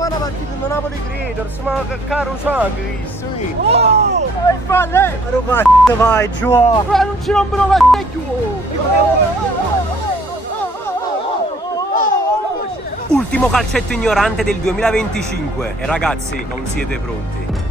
fa una partita di Napoli Creators, ma che caro sangue, sì. Oh! E fa lei! Però cazzo vai giù! Ma non ci rompono Ultimo calcetto ignorante del 2025 e ragazzi non siete pronti.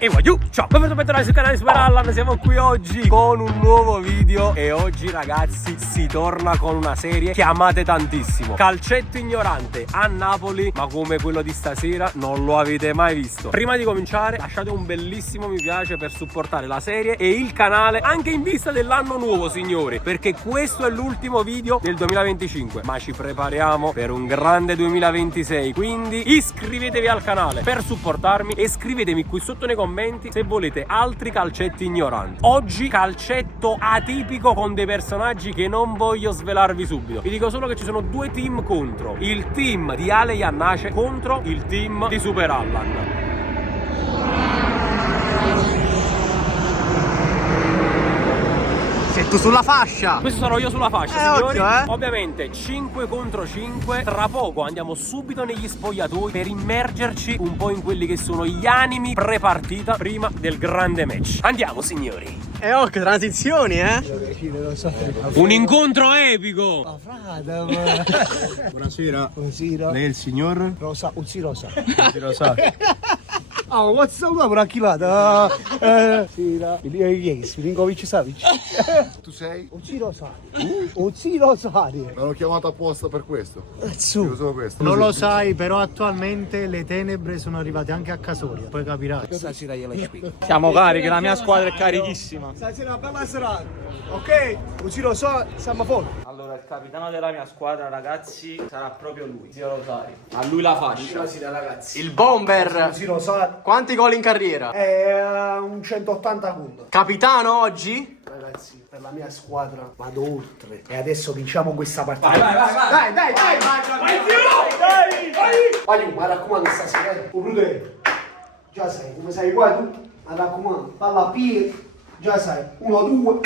E voglio, ciao, benvenuti sul canale Super Allan, siamo qui oggi con un nuovo video e oggi ragazzi si torna con una serie che amate tantissimo. Calcetto ignorante a Napoli, ma come quello di stasera non lo avete mai visto. Prima di cominciare lasciate un bellissimo mi piace per supportare la serie e il canale anche in vista dell'anno nuovo signori, perché questo è l'ultimo video del 2025, ma ci prepariamo per un grande 2026, quindi iscrivetevi al canale per supportarmi e scrivetemi qui sotto nei commenti se volete altri calcetti ignoranti. Oggi calcetto atipico con dei personaggi che non voglio svelarvi subito. Vi dico solo che ci sono due team contro. Il team di Ale Iannace contro il team di Super Allan. Tu sulla fascia! Questo sarò io sulla fascia, signori. Occhio, Ovviamente 5 contro 5. Tra poco andiamo subito negli spogliatoi per immergerci un po' in quelli che sono gli animi pre-partita prima del grande match. Andiamo, signori. E occhio, transizioni, Un incontro epico. Buonasera. Buonasera. Lei è il signor? Rosa, Uzzi Rosa. Rosa. Ah, what's up, una chilata? Sera. Milinkovic Savic. Tu sei? Uzzi Rosario. Uzzi Rosario. Me l'ho chiamato apposta per questo. Su. Dico solo questo. Non lo sai, però attualmente le tenebre sono arrivate anche a Casoria, poi capirai. Stasera gliela spiego. Siamo carichi, la mia squadra è carichissima. Stasera una bella serata. Ok? Uzzi Rosario, siamo fuori. Allora, il capitano della mia squadra, ragazzi, sarà proprio lui, zio Rosario. A lui la fascia. Buonasera ragazzi. Il bomber. Uzzi Rosario. Quanti gol in carriera? È un 180 punti. Capitano oggi? Ragazzi, per la mia squadra vado oltre. E adesso vinciamo questa partita. Vai. Dai. Vai, mi raccomando stasera. Brude, già sai, come sai qua tu? Mi raccomando, palla a piedi, già sai, 1-2,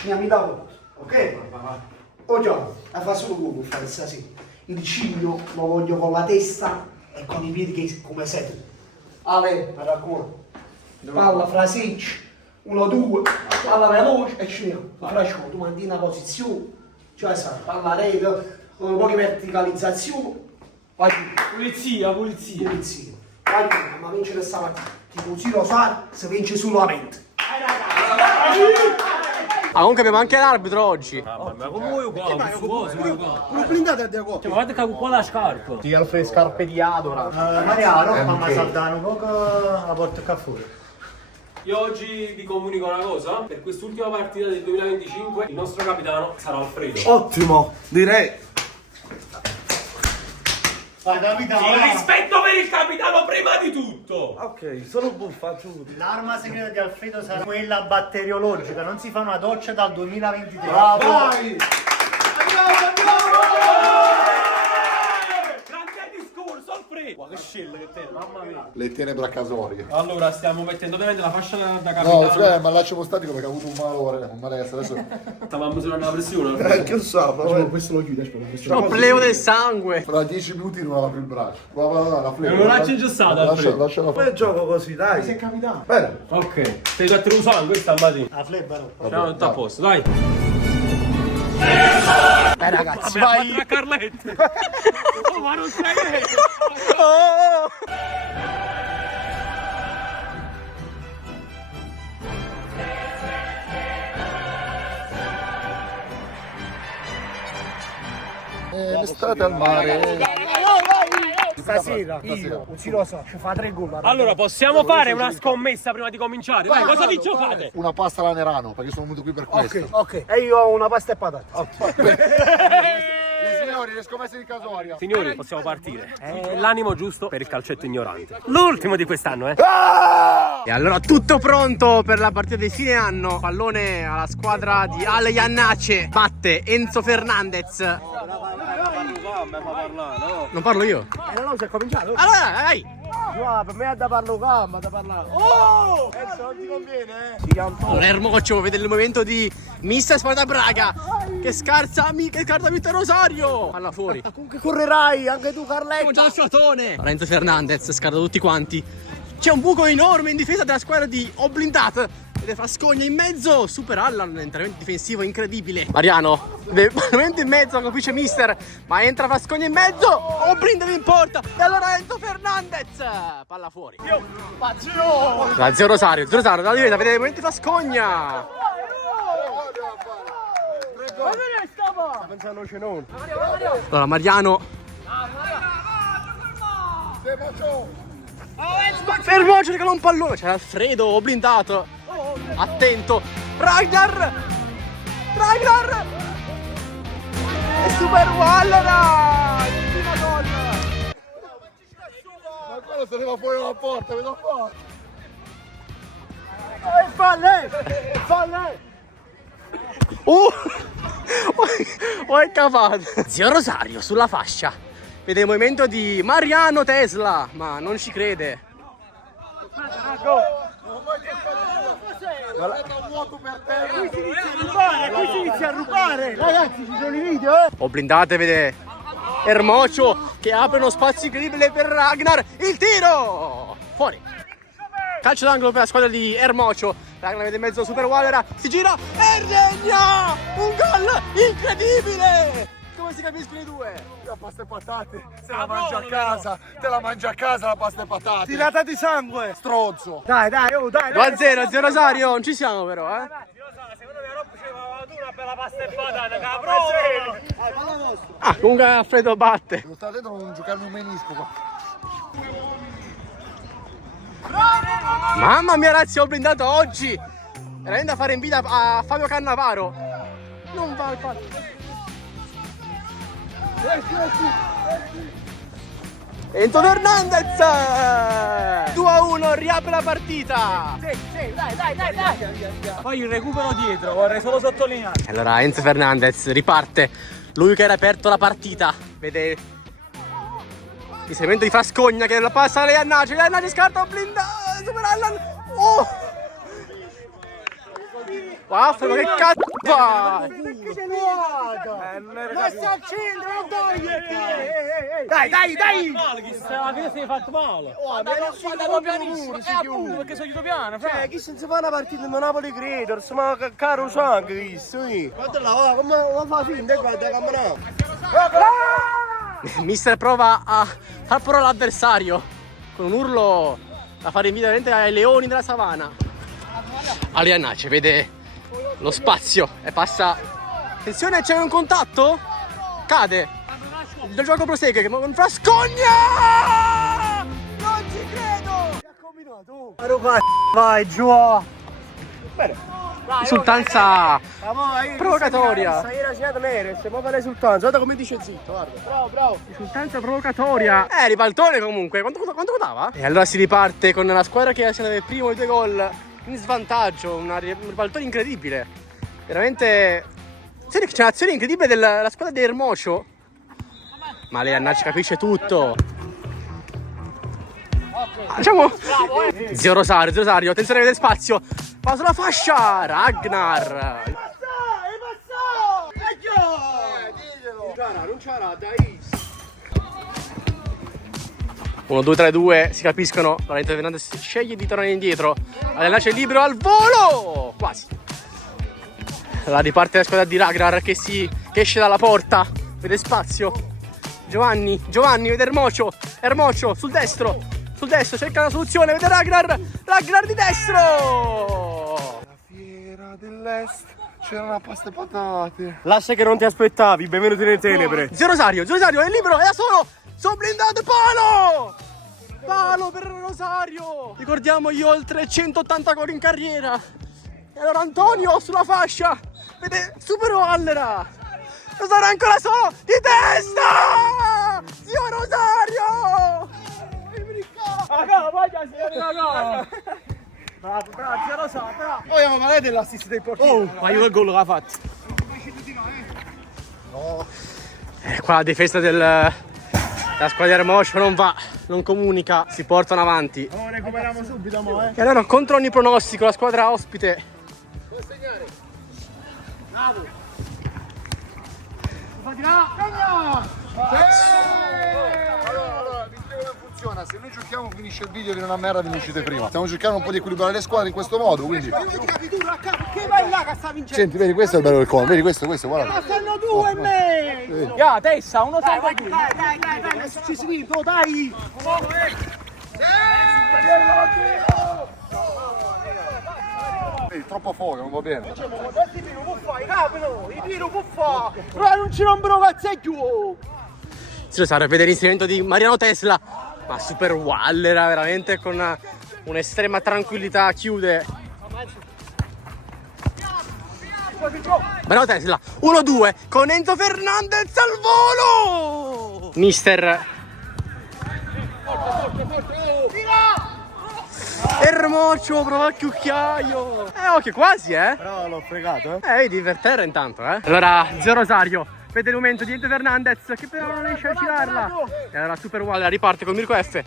ci andiamo da voto, ok? Oh già, la fa solo tu, fare stasera. Il cigno lo voglio con la testa e con i piedi che come sei tu. Ale, mi raccomando. Palla fra 6, 1-2, palla veloce e ci andiamo. Fra tu mandi una posizione, già sai, palla rete, con un po' di verticalizzazione. Vai, Pulizia. pulizia. Vai, ma vincere questa partita. Tipo si lo sa, si vince solamente. Ah, comunque abbiamo anche l'arbitro oggi. Ma come vuoi qua? Non blindate a qua. Ma guarda qua la scarpa. Ti altre scarpe di Adora. Mariano, mamma saltano un po' la porta qua fuori. Io oggi vi comunico una cosa. Per quest'ultima partita del 2025 il nostro capitano sarà Alfredo. Ottimo, direi. Vai capitano! Il rispetto per il capitano prima di tutto. Ok, sono buffa, L'arma segreta di Alfredo sarà quella batteriologica, non si fa una doccia dal 2023. Bravo! Grande discorso Alfredo. Guarda che scella che te, mamma mia. Le tenebre a Casoria. Allora stiamo mettendo ovviamente la fascia da No, capitano. cioè, ma lasciamo statico perché ha avuto un malore, un malessere. Adesso. Stavamo misurando la pressione. Che so, però. Questo lo chiude, aspetta. Problema del sangue. Fra 10 minuti non apri il braccio. Va, la flema. Non l'ha ingessato, Alfredo. Lasciala Poi gioco così, dai. Sei capitano. Bene. Ok. Sei già triusato questa mattina. La flebba no. Siamo tutto a posto, dai. Ragazzi, Vai a Carletti. Oh, ma non sei vero. L'estate al mare. Stasera io, Uzzi Rosa, ci fa 3 gol. Allora, possiamo fare una scommessa prima di cominciare? Vai, cosa vi giocate? Una pasta alla Nerano, perché sono venuto qui per questo. Ok. E io ho una pasta e patate. Le signori, le scommesse di Casoria. Signori, possiamo partire. È l'animo giusto per il calcetto ignorante. L'ultimo di quest'anno, eh. E allora tutto pronto per la partita di fine anno. Pallone alla squadra di Ale Iannace. Batte Enzo Fernandez. Non parlo io. No, si è cominciato. Allora, dai. Per me è da parlo calma, da parlare. Oh! Enzo, non ti conviene, Allora, Ermoccio, vede il movimento di Mister Sparta Braga. che scarsa Vito Rosario. Palla fuori. Comunque correrai, anche tu Abbiamo già Carletta. il fiatone. Lorenzo Fernandez scarta tutti quanti. C'è un buco enorme in difesa della squadra di Oblindat. Ed è Frascogna in mezzo. Super Allan, intervento difensivo incredibile. Mariano, veramente in mezzo, capisce mister. Ma entra Frascogna in mezzo. Oblindat in porta. E allora Enzo Fernandez. Palla fuori. La Zio Rosario, dalla diventa, vedete veramente Frascogna. Allora Mariano. Fermo, ci regala un pallone. C'è Alfredo blindato. Attento. Ragnar. E Super Wallera. Prima gol. Ma quello se ne va fuori dalla porta, vedo qua. Falle! È cavato. Zio Rosario sulla fascia. Vede il movimento di Mariano Tesla, ma non ci crede. Qui si inizia a rubare! Ragazzi, ci sono i video, O blindate, vede Ermocio che apre uno spazio incredibile per Ragnar. Il tiro! Fuori. Calcio d'angolo per la squadra di Ermocio. Ragnar vede in mezzo Super Wallera. Si gira e segna! Un gol incredibile! Come si capiscono i due? La pasta e patate, se la mangi a casa, te la mangi a casa la pasta e patate. Tirata di sangue! Stronzo. Dai, 2-0, Zio Rosario, non ci siamo però, eh? Secondo me Rob c'aveva una bella pasta e patate, cabrone! Ah, comunque Alfredo batte. Devo stare dentro non giocarmi un menisco qua. Mamma mia ragazzi, ho blindato oggi. Veramente da fare invidia a Fabio Cannavaro. Non va al fatto. Enzo Fernandez 2-1, riapre la partita. Poi il recupero dietro, vorrei solo sottolineare. Allora Enzo Fernandez riparte. Lui che era aperto la partita. Vede il segmento di Frascogna che la passa a Leannaci. Leannaci scarta blindato. Super Allan. Oh! Waffe, ma che cazzo fai? Perché c'è nuota? Ma sta al centro, non toglierti! Dai! Alla fine sei fatto male. Ma non si chiude pianissimo, Appunto, perché sono chiuso piano, Cioè, chi se ne fa una partita di Napoli Creators, ma caro sangue, questo, guarda là, come lo fa finta, guarda che cammino. Mister prova a far fuori l'avversario con un urlo da fare invidia veramente ai leoni della savana. Alianace vede lo spazio e passa. Attenzione, c'è un contatto? Cade. Il gioco prosegue con Frascogna! Non ci credo! Vai, giù! Risultanza provocatoria. Stasera c'è Neres, ma fa risultanza, guarda come dice zitto, guarda. Bravo. Risultanza provocatoria. Ribaltone comunque. Quanto costava? E allora si riparte con la squadra che si per primo i 2 gol in svantaggio. Un ribaltone incredibile. Veramente. C'è un'azione incredibile della squadra di Ermocio. Ma Leannacci capisce tutto. Facciamo Zio Rosario, attenzione a vedere spazio. Va sulla fascia. Ragnar. Non c'era, dai. 1, 2, 3, 2, si capiscono. Lorenzo Fernandez sceglie di tornare indietro. Leannacci è libero al volo. Quasi. La riparte la squadra di Ragnar che esce dalla porta. Vede spazio. Giovanni vede Ermocio sul destro, cerca la soluzione, vede Ragnar di destro. La fiera dell'est, c'era una pasta e patate. Lascia che non ti aspettavi, benvenuti nelle tenebre. Zio Rosario è libero, è da solo, sono blindato, palo per Rosario. Ricordiamo gli oltre 180 gol in carriera. E allora Antonio sulla fascia, vede Super Wallera. Rosario ancora solo, di testa! Zio Rosario! Bravo, Zio Rosario. Oh, ma lei dell'assist dei portieri. Ma io che gol l'ha fatto? Qua la difesa della squadra di Ermocio non va, non comunica, si portano avanti. Lo recuperiamo subito, mo, E allora contro ogni pronostico la squadra ospite Allora, vi spiego come funziona. Se noi giochiamo finisce il video, viene una merda, vi uscite prima. Stiamo cercando un po' di equilibrare le squadre in questo modo, quindi. Che vai là che sta vincendo? Senti, vedi, questo è il bello del con, vedi questo, guarda. Ma stanno due e mezzo! Ya, testa, uno Dai, adesso ci svinto, dai! Vedi, troppo fuori, non va bene. I tiro può fare! Però non ci rompono cazzo più! Zio Rosario, vedere l'inserimento di Mariano Tesla, ma super wallera, veramente con un'estrema tranquillità, chiude. Mariano Tesla, 1-2 con Enzo Fernandez al volo! Mister Ermoccio prova il cucchiaio. Occhio, quasi, Però l'ho fregato, vedi, per terra intanto, Allora, Zio Rosario vede il momento di Enzo Fernandez che però non riesce a girarla. E allora Super Wall riparte con Mirko F.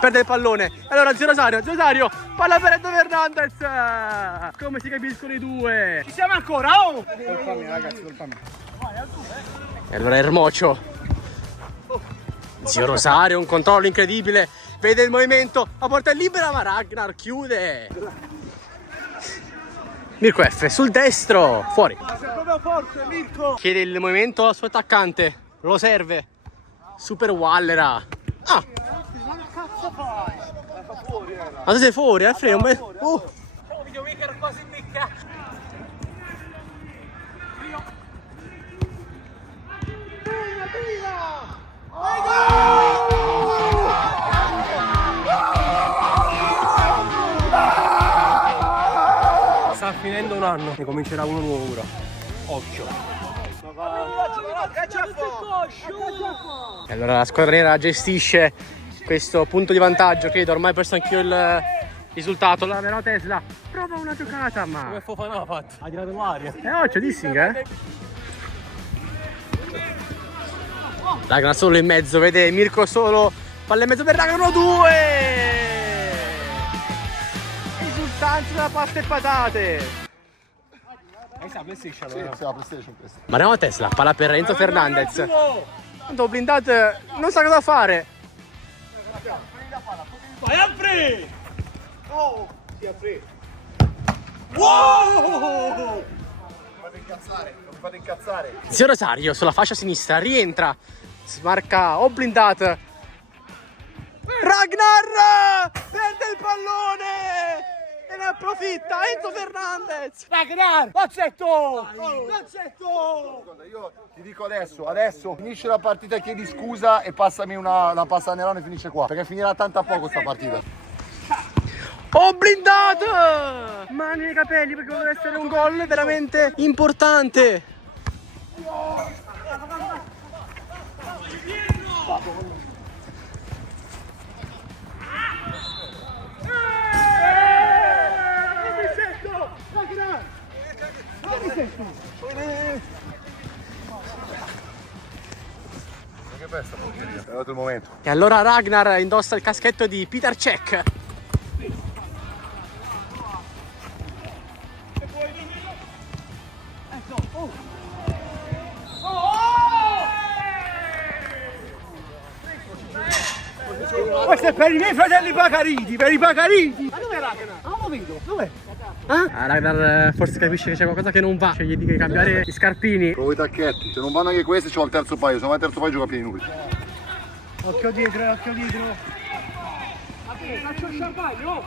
Perde il pallone. Allora Zio Rosario, palla per Enzo Fernandez. Come si capiscono i due? Ci siamo ancora, oh! Colpa mia, ragazzi, colpa mia. E allora Ermoccio. Zio Rosario, un controllo incredibile. Vede il movimento, la porta è libera ma Ragnar chiude. Mirko F sul destro, fuori. Sei proprio forte, Mirko! Chiede il movimento al suo attaccante, lo serve. Super Wallera. Ah! Ma che cazzo fai? Fa fuori, Ma tu sei fuori, Freo? Videomaker quasi picca. Sta finendo un anno, ne comincerà uno nuovo ora. Occhio. E allora la squadra nera gestisce questo punto di vantaggio, credo, ormai ho perso anch'io il risultato. La Mariano Tesla prova una giocata, ma Come Fofana ha fatto? Ha tirato l'aria. occhio Dissing, Ragnar solo in mezzo, vede Mirko solo, palla in mezzo per Ragnar, 1-2. Risultanza della pasta e patate. Sa PlayStation, Sì, la PlayStation questa. Mariano Tesla, palla per Enzo Fernandez. Tanto Blindat non sa cosa fare. Vai apri! Oh! Si apre! Non mi fate incazzare. Zio Rosario sulla fascia sinistra rientra, smarca Blindat. Ragnar perde il pallone e ne approfitta Enzo Fernandez. Ragnar! L'accetto! L'accetto! Guarda, io ti dico adesso finisce la partita, chiedi scusa e passami una pasta a Nerone e finisce qua. Perché finirà tanto a poco sta partita. Blindat! Mani nei capelli perché deve essere un gol veramente importante. Che festa, porcheria. È arrivato il momento. E allora Ragnar indossa il caschetto di Peter Cech. Questo è per i miei fratelli Pacariti, per i Pacariti! Ma dov'è Ragnar? Non lo vedo, dov'è? Ragnar forse capisce che c'è qualcosa che non va, sceglie di cambiare gli scarpini. Provo i tacchetti. Se non vanno anche questi, c'ho il terzo paio. Se non va il terzo paio, gioca a piedi nudi. Occhio dietro, occhio dietro! Faccio il champagne, oh!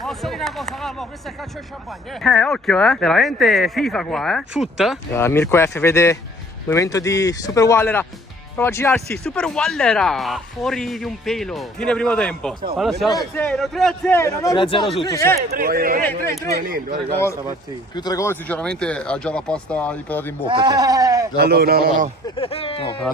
Posso dire una cosa, Calmo? Questo è il calcio al champagne, Occhio, veramente FIFA qua, Shoot. Mirko F vede il movimento di Super Wallera. Prova a girarsi, Super Wallera! Fuori di un pelo. Fine primo tempo. Quando siamo? 3-0, 3-0, 3-0 tutto, sì. 3-3. Più 3 gol, sinceramente, ha già la pasta di patate in bocca. Allora, no.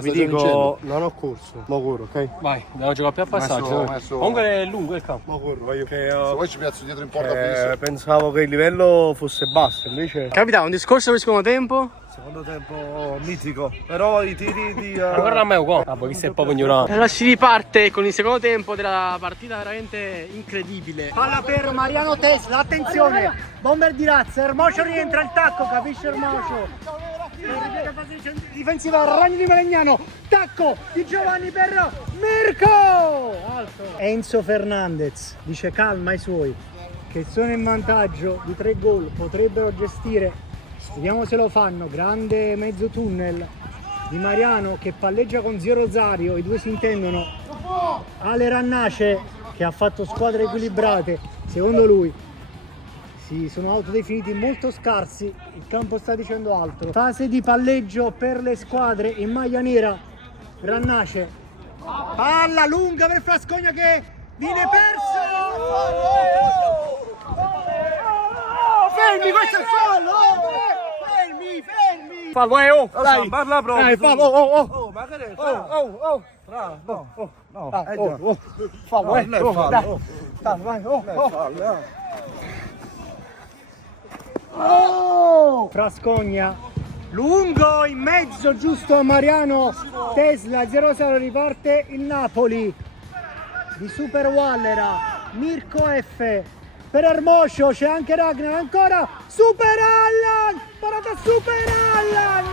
Vi dico, non ho corso, ma corro, ok? Vai, devo giocare più a passaggio. messo- Comunque è lungo il campo. Ma corro, voglio che Se vuoi ci piazzo dietro in porta fisso. pensavo che il livello fosse basso, invece Capitano, un discorso per il secondo tempo? secondo tempo mitico, però i tiri di... Guarda a me qua. Ah, poi questo è proprio ignorante. Allora si riparte con il secondo tempo della partita veramente incredibile. Palla per Mariano Tesla, attenzione! Bomber di razza, Ermocio rientra il tacco, capisce Ermocio? Difensiva Ragno di Melegnano, tacco di Giovanni per Mirko! Alto. Enzo Fernandez dice calma ai suoi, che sono in vantaggio di 3 gol, potrebbero gestire, vediamo se lo fanno. Grande mezzo tunnel di Mariano che palleggia con Zio Rosario, i due si intendono. Ale Rannace che ha fatto squadre equilibrate, secondo lui si sono autodefiniti molto scarsi, il campo sta dicendo altro. Fase di palleggio per le squadre in maglia nera. Rannace, palla lunga per Frascogna che viene perso. Fermi, questo è fallo! Fermi! Fallo, Dai, parla proprio. Dai, fallo, Oh, ma che è? oh! Fallo, non è fallo. Dai, vai, Fallo, Frascogna lungo in mezzo giusto a Mariano Tesla. 0-0 riparte il Napoli di Super Wallera. Mirko F per Ermocio, c'è anche Ragnar, ancora Super Allan, parata Super Allan.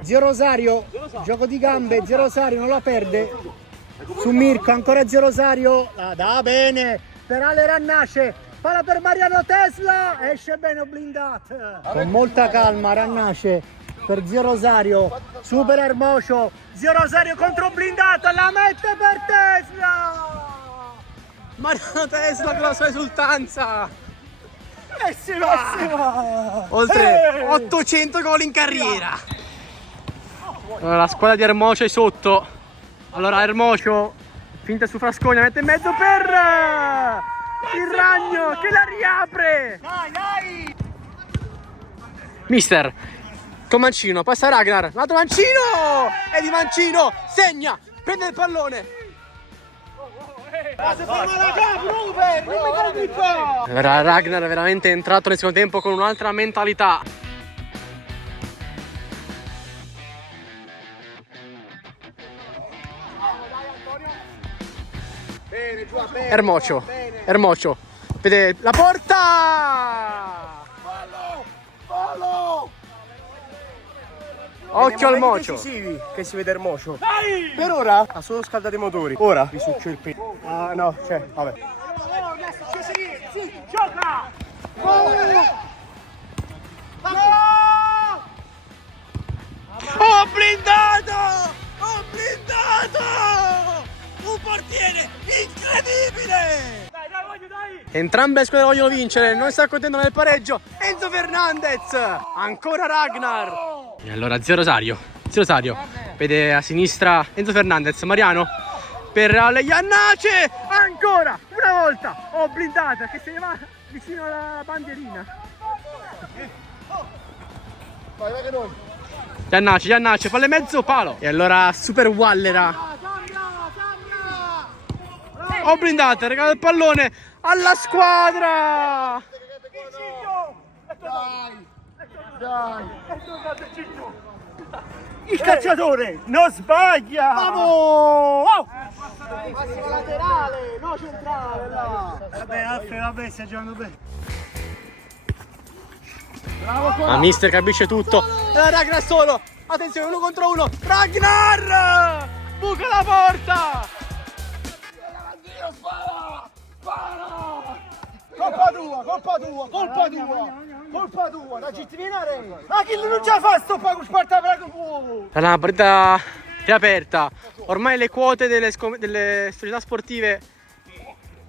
Zio Rosario, gioco di gambe, Zio Rosario non la perde su Mirko, ancora Zio Rosario, da bene per Ale Rannace, palla per Mariano Tesla, esce bene Oblindat, con molta calma Rannace per Zio Rosario, super Ermocio, Zio Rosario contro Oblindat, la mette per Tesla, Mariano Tesla con la sua esultanza. e si va! Oltre 800 gol in carriera. Allora, la squadra di Ermocio è sotto. Allora Ermocio finta su Frascogna, mette in mezzo per il Ragno che la riapre. Dai! Mister, con Mancino, passa Ragnar, l'altro Mancino! E di Mancino segna, prende il pallone. Ragnar è veramente entrato nel secondo tempo con un'altra mentalità. Ermocio, vede la porta! Fallo! Occhio al mocio. Che si vede Ermocio. Per ora ha solo scaldato i motori. Ora vi succio il pelo. Ah no, cioè, vabbè. Gioca! Ho blindato! Ho blindato! Un portiere incredibile! Entrambe le squadre vogliono vincere, non sta accontentando del pareggio. Enzo Fernandez, ancora Ragnar. E allora Zio Rosario vede a sinistra Enzo Fernandez, Mariano per Ale Iannace, ancora una volta. Oh, blindata che se ne va vicino alla bandierina. Vai che noi. Iannace, palle mezzo palo. E allora Super Wallera. Ho blindato, regala il pallone alla squadra. Dai. Il calciatore non sbaglia! Vamos! Massimo laterale, no centrale là. Vabbè, stai giocando bene. Ma mister capisce tutto. Ragnar solo. Attenzione, 1 contro 1. Ragnar! Buca la porta! Colpa tua, da citrinare. Ma chi non già fa sto pago sparta per fuoco. La partita è aperta. Ormai le quote delle società sportive.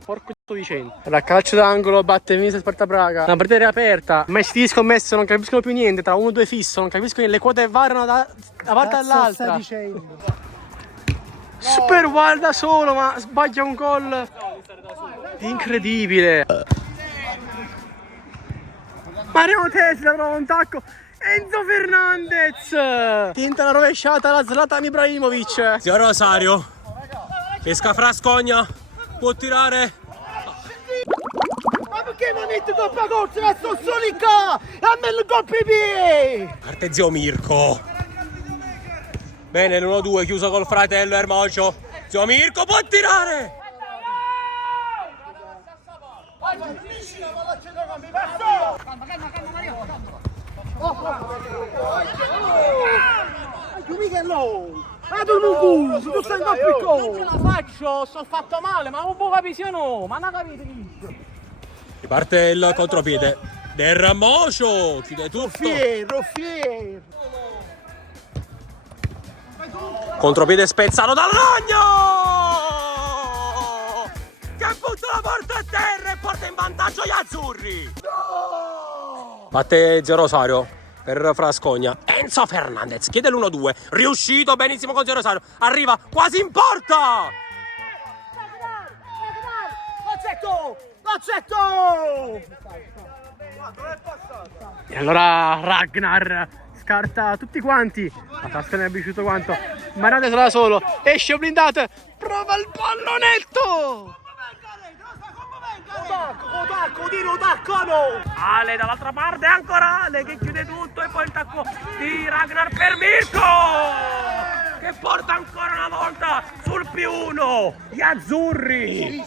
Porco dicendo. La calcio d'angolo batte il Sparta Praga. La partita è aperta. Ma sti scommesso non capiscono più niente. Tra 1 e 2 fisso. Non capiscono che le quote variano da parte all'altra. Stai dicendo? Super Wild da solo, ma sbaglia un gol incredibile. Mariano Tesla trova un tacco. Enzo Fernandez tinta la rovesciata alla Zlatan Ibrahimovic. Zio Rosario pesca Frascogna, può tirare. che mi metti coppa corsa, la sto sonica! A me il coppi! Parte zio Mirko. Bene, l'1-2 chiuso col fratello Ermocio. Zio Mirko può tirare! Ma tu non culo, tu stai in piccolo! Non ce la faccio, sto fatto male, ma un po' capisci no, ma non capite. Riparte il contropiede. Ermocio chiude tutto. Fiero! Contropiede spezzato dal Ragno! Che butta la porta a terra e porta in vantaggio gli azzurri! No! Batte Zio Rosario per Frascogna. Enzo Fernandez chiede l'1-2. Riuscito benissimo con Zio Rosario. Arriva quasi in porta! L'accetto! E allora Ragnar scarta tutti quanti. La tasca ne è piaciuto quanto. Marinate sarà solo. Esce blindato. Prova il pallonetto. Ale dall'altra parte, ancora Ale che chiude tutto e poi il tacco di Ragnar per Mirko che porta ancora una volta sul +1 gli azzurri.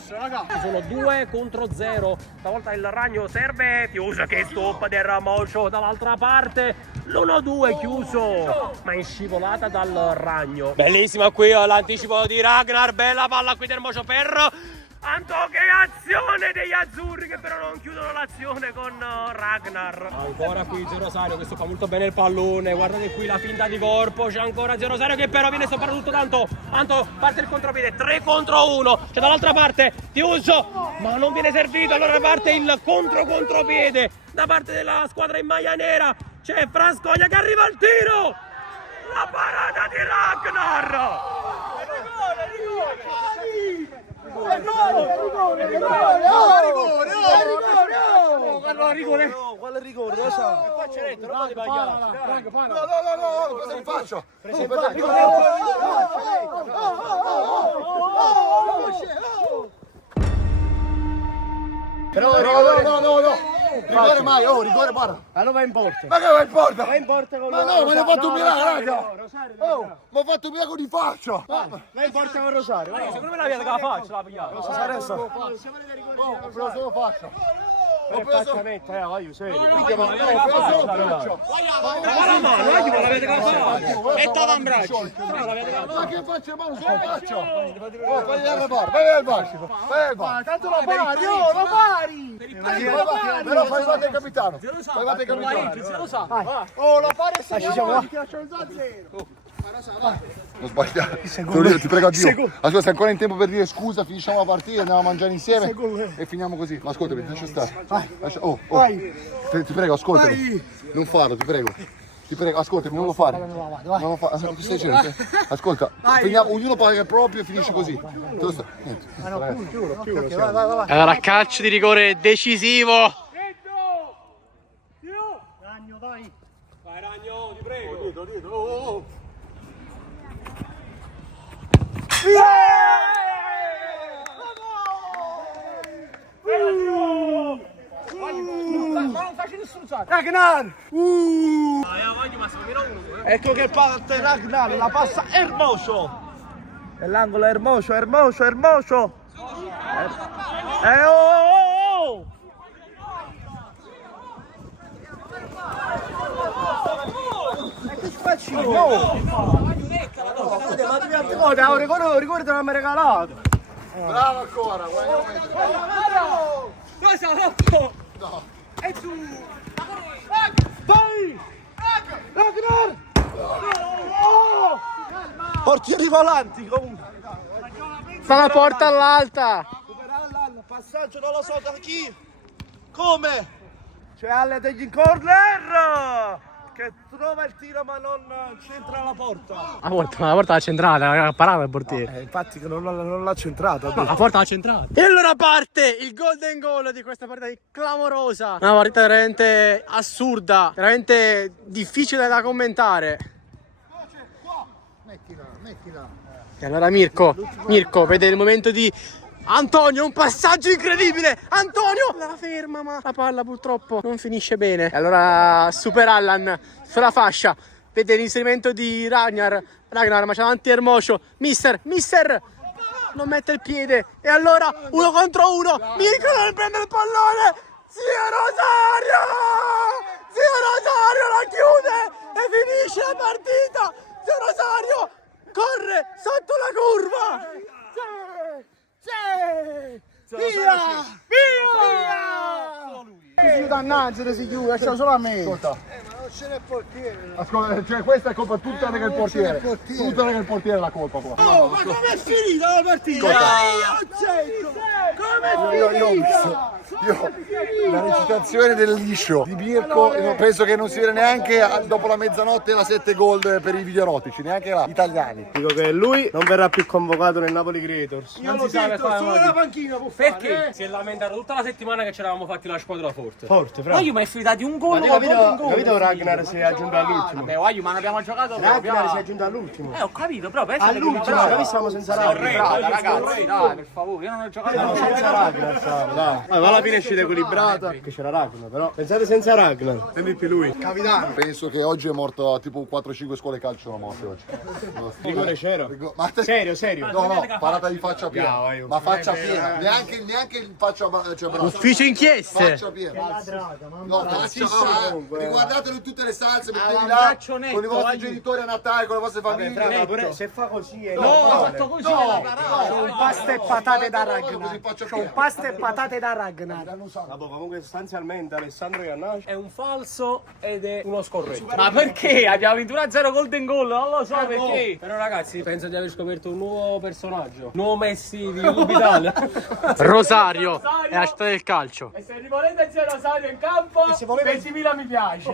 Sono 2 contro 0. Stavolta il Ragno serve chiuso, che stop del Ramocio dall'altra parte. L'1-2 chiuso, ma in scivolata dal Ragno. Bellissima qui l'anticipo di Ragnar, bella palla qui del Mocio per Anto, che azione degli azzurri che però non chiudono l'azione con Ragnar. Ancora qui Zio Rosario che stoppa molto bene il pallone. Guardate qui la finta di corpo. C'è ancora Zio Rosario che però viene stoppato tutto tanto. Anto parte il contropiede, 3 contro 1. C'è dall'altra parte Tiuso, ma non viene servito. Allora parte il contropiede da parte della squadra in maglia nera. C'è Frascogna che arriva al tiro. La parata di Ragnar. Rigore! Quale rigore? Lo sa. Faccia retto, non ti sbagliare. No, cosa mi faccio? No. Rigore mai, rigore para. Allora va in porta. Ma che va in porta? Va in porta con Ma no, me ne ho fatto un miracolo, raga. Rosario, Ma ho fatto un miracolo di faccia. va in porta con Rosario. vai. Secondo me la via che la faccia la pigliata. Adesso. Ho preso solo faccia. Ho preso solo Metta, vai, serio. faccia. E stava in braccio. Ma che faccia in mano, solo faccia. Vai al bar, vai al bar. Tanto lo pari, lo pari! Però fai battere il capitano. Fai battere il capitano. Oh, lo pari e Ci siamo qua. Non sbagliare. Ti prego, addio. Ascolta, sei ancora in tempo per dire scusa, finisciamo la partita, andiamo a mangiare insieme e finiamo così. Ma ascoltami, lascia stare. Ti prego, ascoltami. Non farlo, ti prego. Ti prego, ascoltami, non lo fare. Non lo fare. Che stai dicendo? Ascolta, ognuno paga il proprio e finisce così. Niente. Allora calcio di rigore decisivo. Ragno, vai. Vai Ragno, ti prego. Ragnar! Ecco che parte Ragnar, la passa Hermoso! E l'angolo Hermoso! Oh! E che faccio? No! Ma ricordi non mi hai regalato! Bravo ancora, Cosa ha fatto? No. E tu! Vai! Ragnar! Oh! Portieri volanti comunque! Fa la porta all'alta. Passaggio non lo so da chi! Come? C'è Ale degli corner! Che trova il tiro ma non centra la porta! La porta l'ha centrata, ha parato il portiere. Infatti che non l'ha centrata! No, la porta l'ha centrata. E allora parte il golden goal di questa partita clamorosa. Una partita veramente assurda, veramente difficile da commentare. Mettila. E allora Mirko vede il momento di Antonio, un passaggio incredibile. Antonio la ferma, ma la palla purtroppo non finisce bene. E allora Super Allan sulla fascia. Vede l'inserimento di Ragnar, ma c'è davanti Ermoscio. Mister non mette il piede. E allora 1 contro 1. Mirko non prende il pallone. Zio Rosario la chiude e finisce la partita. Zio Rosario corre sotto la curva. Via! Dannanzi, si chiude, lascia solo a me. Ascolta. Ascolta, cioè questa è colpa tutta del portiere. Tutta del portiere è la colpa qua. Oh, ma com'è finita la partita? Io la recitazione del liscio di Mirko penso che non si vede neanche dopo la mezzanotte e la 7 gol per i videoerotici, neanche là, italiani. Dico che lui non verrà più convocato nel Napoli Creators. Io l'ho detto, solo la panchina può fare. Perché si è lamentato tutta la settimana che ci eravamo fatti la squadra forte. Forte, fra. Ma è finita di un gol. Capito Ragnar si è aggiunto all'ultimo. Vabbè, ma non abbiamo giocato. Ragnar si è aggiunto all'ultimo. Ho capito, però pensa All'ultimo, noi stiamo senza Ragnar. ragazzi, dai, per favore, io non ho giocato. Stiamo senza Ragnar, stavo, dai. Ma alla fine è uscita equilibrata. Che c'era Ragnar, però. Pensate senza Ragnar. Sembri più lui. Capitano. Penso che oggi è morto tipo 4-5 scuole calcio sono morte oggi. Rigore c'ero. Ma te... Serio. No, parata di faccia piena. Bravo, Ma faccia piena. Neanche in faccia cioè braccio. Ufficio inchieste. Faccia piena. Ladrata, mamma. No, faccia, riguardatelo in tutte le salse, mettevi un là braccio netto, con i vostri aiuto. genitori a Natale, con le vostre famiglie. Pure se fa così è C'ho pasta e patate da Così Ragnar. faccia C'ho piena. pasta e patate da Ragnar. Vabbè, comunque sostanzialmente Alessandro Iannacci È un falso ed è uno scorretto. Ma perché? Abbiamo vinto 1-0 golden goal, non lo so perché. Però ragazzi, penso di aver scoperto un nuovo personaggio. Nuovo Messi di Club Italia. Rosario è la città del calcio. E se rivolete zio Rosario in campo, 20.000 mi piace.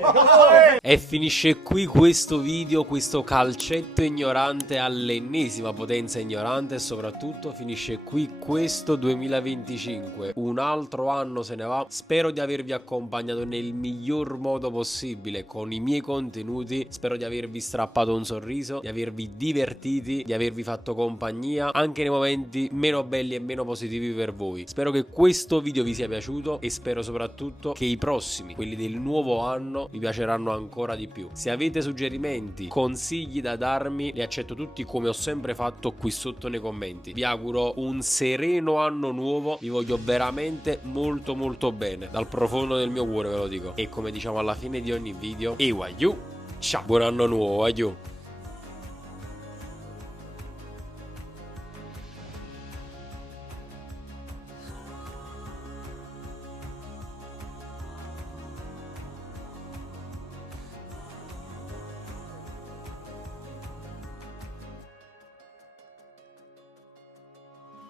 E finisce qui questo video, questo calcetto ignorante all'ennesima potenza ignorante, e soprattutto finisce qui questo 2025. Un altro anno se ne va. Spero di avervi accompagnato nel miglior modo possibile con i miei contenuti. Spero di avervi strappato un sorriso, di avervi divertiti, di avervi fatto compagnia anche nei momenti meno belli e meno positivi per voi. Spero che questo video vi sia piaciuto e spero soprattutto che i prossimi, quelli del nuovo anno, vi piaceranno ancora di più. Se avete suggerimenti, consigli da darmi, li accetto tutti come ho sempre fatto qui sotto nei commenti. Vi auguro un sereno anno nuovo, vi voglio veramente molto bene, dal profondo del mio cuore ve lo dico. E come diciamo alla fine di ogni video, Ewayu, ciao, buon anno nuovo, aiu.